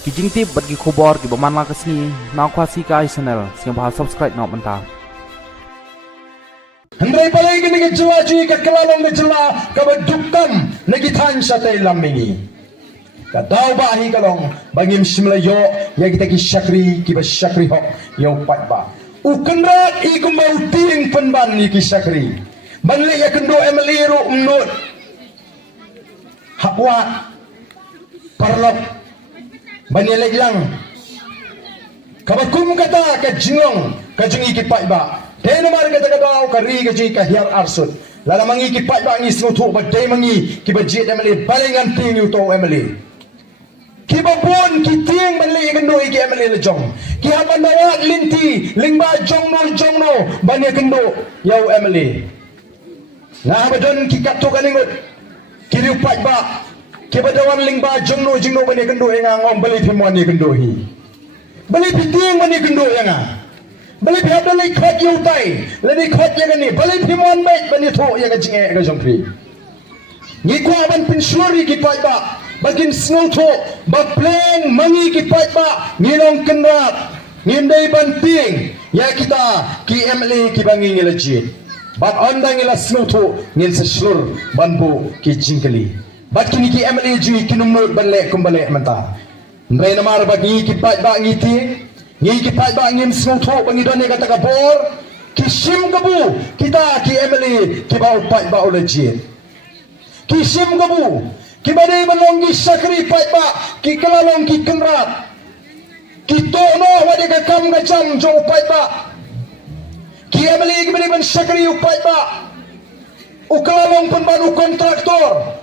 Kijing tip bagi kubor ki baman la kesni na kwasi ka channel sing bahal subscribe na menta. Hendrai palai gini ke jela ji ke kelalong ke jela ke bedukam negi tan satai lamingi. Ka dau bahi kalong bangim simla yo ya kita ki syakri ki ba syakri hok yo pat ba. Ukenrat I kumbau ting penban ni ki syakri. Banle ya kendo emeliru menut. Hapwa parlok bani leglang. Kabakum kata ke jingong ke jingi ki pat ba. Dai namar kata kadau kari ke ji ka hiar arsut lala mangi ki pat ba ngi snutu ba dai mangi ki ba jet emeli balengan ting yu to emeli ki ba bon ki ting banle kendo ki emeli le jong ki ha bandawat linti lingba jong no bani kendo yau emeli na ba don ki katto kaningot ki ru pat ba ki ba dawan lingba jong no bani kendo enga ngom bali phimon ni kendo hi bali piting bani kendo enga beli pihak beli khot yutai leni khot yang ni beli phimon mai bani tho yang jinge ga jongpri ni ko ban pinslori ki pai ba bagin snow tho ba pleng mangi ki pai ba ngilong kenrat ngindai ban ping ya kita ki emle ki bangi ngelaji bat ondang ila snow tho ngin seslur banbu ki jingkeli bat kini ki emle ji kinumut bale kumbale menta ndai namar bagi ki pai ba ngiti ngi ki pai ba ngim snoto bangi done kata kabor kisim kabu kita ki emily ki ba pai ba oleji kisim kabu ki badai balong ki sakri pai ba ki kelalong ki kemrat ki tono wade ka kam ka jam jo pai ba ki emily ki badai ban sakri pai ba ukalalong pun baru kontraktor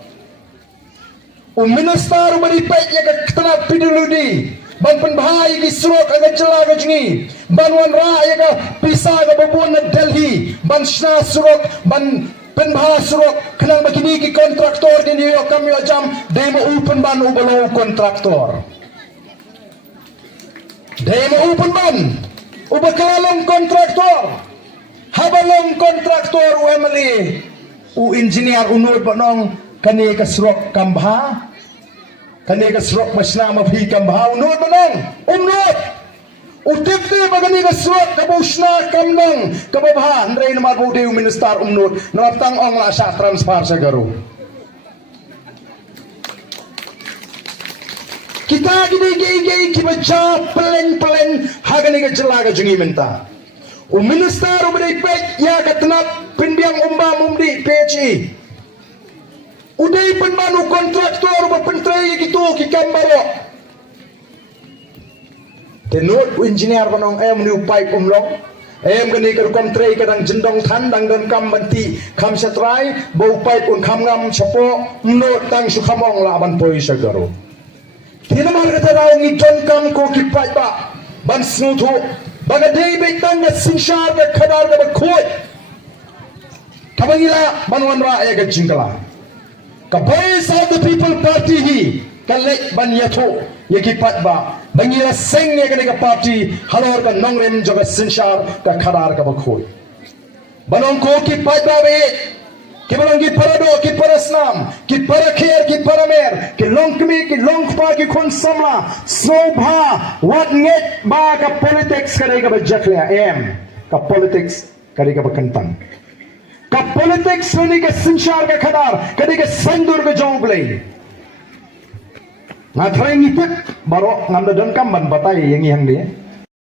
minister bari pai ya ka tanap piduludi ban penbahai ki surok aga jela ga jingi ban wan ra ya ga pisa ga babun na Delhi ban shna surok ban penbah surok kenang begini ki kontraktor di New York kami jam demo open ban ubalo kontraktor demo open ban ubakalalong kontraktor habalong kontraktor UMLE u engineer unod banong kani ka surok kambha kani ka surok masna mafi kambha unod manong umnod utipti bagani ka surok kabusna kamnong kababha ndray na marbode minister umnod naptang ong la sa transfer sa garo kita gidi kibaja pelen hagani ka jelaga jungi menta minister ubri pek ya katnap pindiang umba mumdi pechi udai penmanu kontraktor berpentrei gitu ki kambaro tenut engineer panong ni upai umlong gani ka kontrei kadang jendong than dang don kam banti kham satrai bo upai pun kham ngam chapo not tang su khamong la ban poi sagaro tinamar kata raw ni jon kam ko ki pai ba ban snutu baga dei be tang na sinshar be khadar be khoi kabangila banwan ra ya ga jingkala ka voice of the people party hi kalek ban yatho yaki patba bangila seng ne ka party halor ka nongrem joga sinshar ka khadar ka bakhoi banong ko ki patba be ki banong ki parado ki parasnam ki parakher ki paramer ki longkmi ki longpa ki khon samla sobha what net ba ka politics ka ka bajakla em ka politics ka bakantang ka politics ni ka sinshar ka khadar kadi ka sandur ka jonglei na threng ni pet baro ngam don kam ban batai yang dia